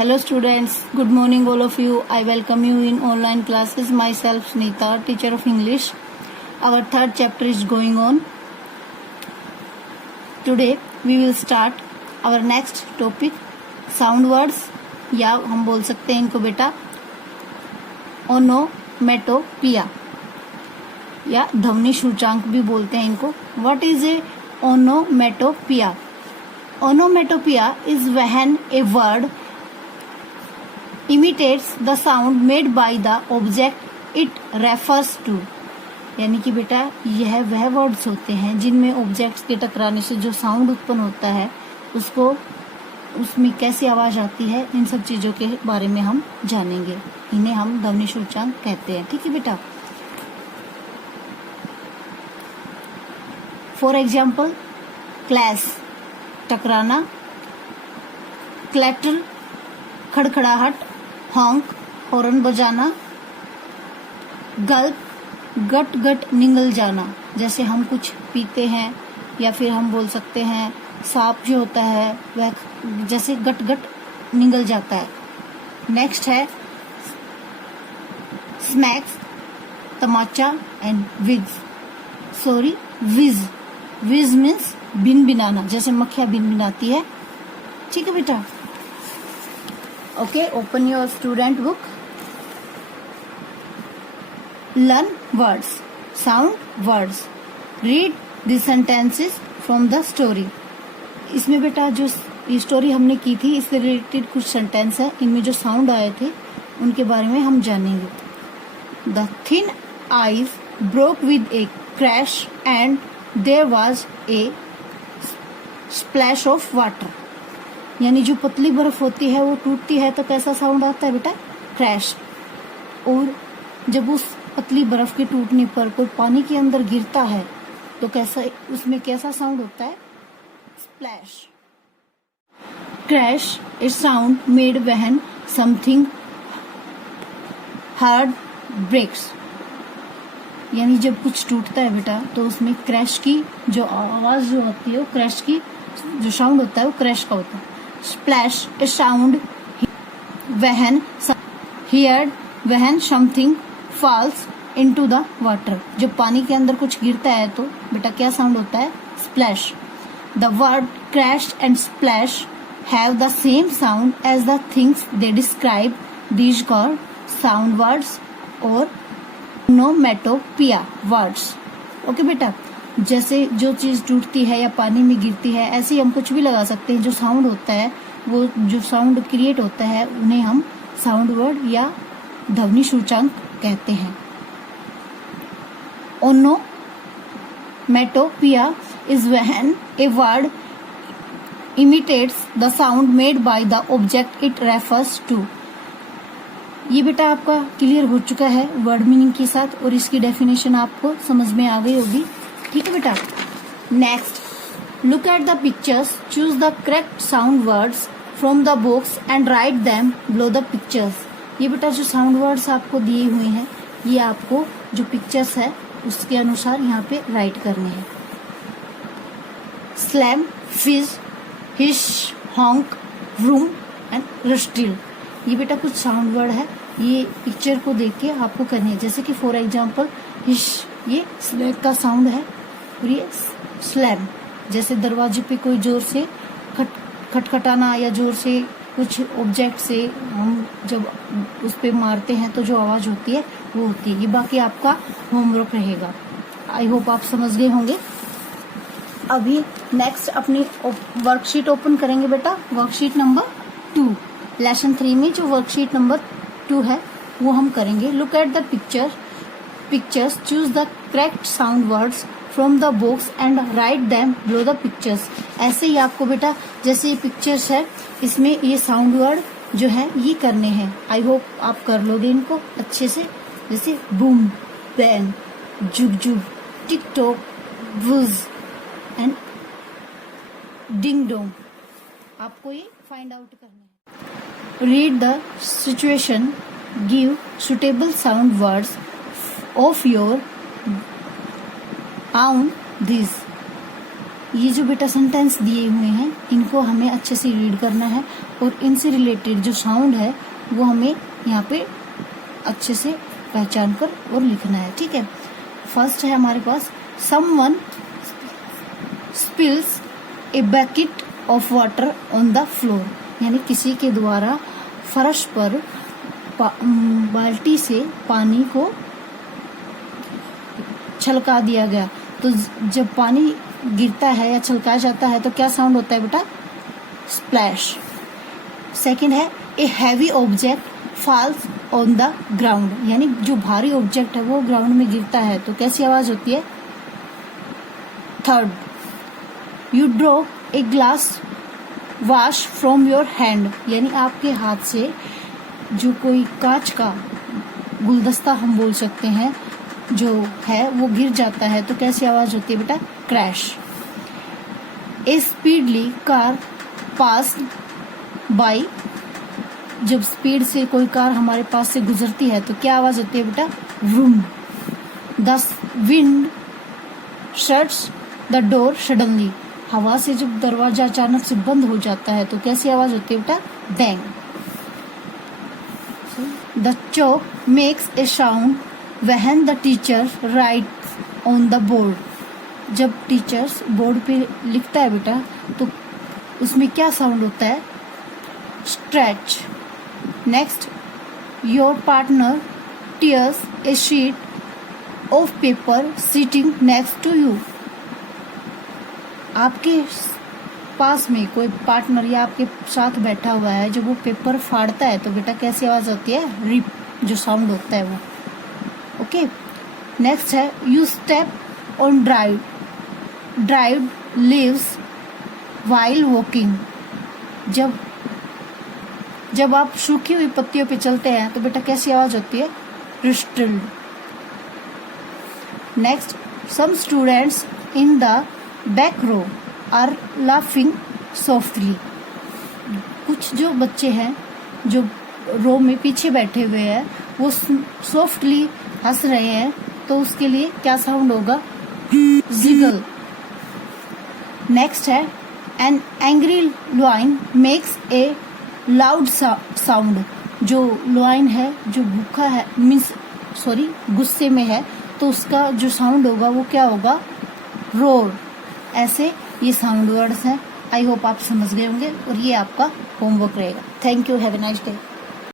Hello students, good morning all of you. I welcome you in online classes. Myself Sunita, teacher of English. Our third chapter is going on. Today we will start our next topic, sound words, या हम बोल सकते हैं इनको बेटा onomatopoeia या ध्वनि सूचांक भी बोलते हैं इनको. What is a onomatopoeia? Onomatopoeia is when a word imitates the sound made by the object it refers to. यानी कि बेटा यह वह वर्ड्स होते हैं जिनमें ऑब्जेक्ट्स के टकराने से जो साउंड उत्पन्न होता है उसको उसमें कैसी आवाज आती है, इन सब चीजों के बारे में हम जानेंगे. इन्हें हम ध्वनि सूचांक कहते हैं. ठीक है बेटा. फॉर एग्जाम्पल, क्लैश टकराना, क्लैटर खड़खड़ाहट, हॉन्क हॉर्न बजाना, गल्प गट गट निगल जाना. जैसे हम कुछ पीते हैं या फिर हम बोल सकते हैं सांप जो होता है वह जैसे गट गट निगल जाता है. नेक्स्ट है smacks Tamasha and Vij. Vij means बिन बिनाना, जैसे मक्खियां बिन बिनाती है. ठीक है बेटा. Okay, open your student book. Learn words, sound words, read the sentences from the story. इसमें बेटा जो ये स्टोरी हमने की थी इससे रिलेटेड कुछ सेंटेंस है, इनमें जो साउंड आए थे उनके बारे में हम जानेंगे. The thin ice broke with a crash and there was a splash of water. यानी जो पतली बर्फ होती है वो टूटती है तो कैसा साउंड आता है बेटा? क्रैश. और जब उस पतली बर्फ के टूटने पर कोई पानी के अंदर गिरता है तो कैसा उसमें कैसा साउंड होता है? Splash. Crash is sound made when something hard breaks. यानी जब कुछ टूटता है बेटा तो उसमें क्रैश की जो आवाज जो होती है वो क्रैश की जो साउंड होता है वो क्रैश का होता है. Splash is sound when something falls into the water. जब पानी के अंदर कुछ गिरता है तो बेटा क्या साउंड होता है? Splash. The word crash and splash have the same sound as the things they describe. These called sound words और ओनोमेटोपिया वर्ड्स. ओके बेटा. जैसे जो चीज टूटती है या पानी में गिरती है ऐसे ही हम कुछ भी लगा सकते हैं. जो साउंड होता है वो जो साउंड क्रिएट होता है उन्हें हम साउंड वर्ड या ध्वनि सूचांक कहते हैं. Onomatopoeia is when a word imitates the sound made by the object it refers to. ये बेटा आपका क्लियर हो चुका है वर्ड मीनिंग के साथ और इसकी डेफिनेशन आपको समझ में आ गई होगी. ठीक है बेटा. Next, look at the pictures, choose the correct sound words from the books and write them below the pictures. ये बेटा जो साउंड वर्ड्स आपको दिए हुए हैं ये आपको जो पिक्चर्स है उसके अनुसार यहाँ पे राइट करने हैं. स्लैम, फिज, हिश, हॉन्क, रूम एंड रस्टिल. ये बेटा कुछ साउंड वर्ड है, ये पिक्चर को देख के आपको करनी है. जैसे कि फॉर एग्जांपल हिश, ये स्लैग का साउंड है और ये स्लैम जैसे दरवाजे पे कोई जोर से खटखटाना या जोर से कुछ ऑब्जेक्ट से हम जब उस पे मारते हैं तो जो आवाज होती है वो होती है. ये बाकी आपका होमवर्क रहेगा. आई होप आप समझ गए होंगे. अभी नेक्स्ट अपनी वर्कशीट ओपन करेंगे बेटा. वर्कशीट नंबर 2 लेसन 3 में जो वर्कशीट नंबर 2 है वो हम करेंगे. Look at the pictures, choose the correct sound words from the books and write them below the pictures. ऐसे ही आपको बेटा जैसे ये पिक्चर्स है इसमें ये साउंड वर्ड जो है ये करने हैं. आई होप आप कर लोगे इनको अच्छे से. जैसे बूम, बैंग, जुग जुग, tick tock, was and ding dong. आपको ये फाइंड आउट करना है. Read the situation, give suitable sound words of your own. These ये जो बेटा सेंटेंस दिए हुए हैं इनको हमें अच्छे से रीड करना है और इनसे रिलेटेड जो साउंड है वो हमें यहाँ पे अच्छे से पहचान कर और लिखना है, ठीक है। फर्स्ट है हमारे पास someone spills a bucket of water on the floor, यानी किसी के द्वारा फर्श पर बाल्टी से पानी को छलका दिया गया। तो जब पानी गिरता है या छलकाया जाता है तो क्या साउंड होता है बेटा? स्प्लैश। सेकंड है a heavy object falls on the ground, यानी जो भारी ऑब्जेक्ट है वो ग्राउंड में गिरता है तो कैसी आवाज होती है? Third, you drop a glass wash from your hand, यानी आपके हाथ से जो कोई कांच का गुलदस्ता हम बोल सकते हैं जो है वो गिर जाता है तो कैसी आवाज होती है बेटा? क्रैश। ए स्पीडली कार पास बाय, जब स्पीड से कोई कार हमारे पास से गुजरती है तो क्या आवाज होती है बेटा? Vroom. The wind shuts the door suddenly, हवा से जब दरवाजा अचानक से बंद हो जाता है तो कैसी आवाज होती है बेटा? Bang. The chalk makes a sound when the teacher rights on the board, जब टीचर्स बोर्ड पे लिखता है बेटा तो उसमें क्या साउंड होता है? Stretch. Next, your partner tears a sheet of paper sitting next to you, आपके पास में कोई पार्टनर या आपके साथ बैठा हुआ है जब वो पेपर फाड़ता है तो बेटा कैसी आवाज होती है? रिप, जो साउंड होता है वो। ओके। नेक्स्ट है you step on dried leaves while walking, जब आप सूखी हुई पत्तियों पे चलते हैं तो बेटा कैसी आवाज होती है? Rustled. Next, some students in the back row are laughing softly, कुछ जो बच्चे हैं जो रो में पीछे बैठे हुए हैं वो सॉफ्टली हंस रहे हैं तो उसके लिए क्या साउंड होगा? जिगल। नेक्स्ट है an angry lion makes a loud sound, जो लॉइन है जो भूखा है गुस्से में है तो उसका जो साउंड होगा वो क्या होगा? रोर। ऐसे ये साउंड वर्ड्स हैं। आई होप आप समझ गए होंगे और ये आपका होमवर्क रहेगा। Thank you, have a nice day.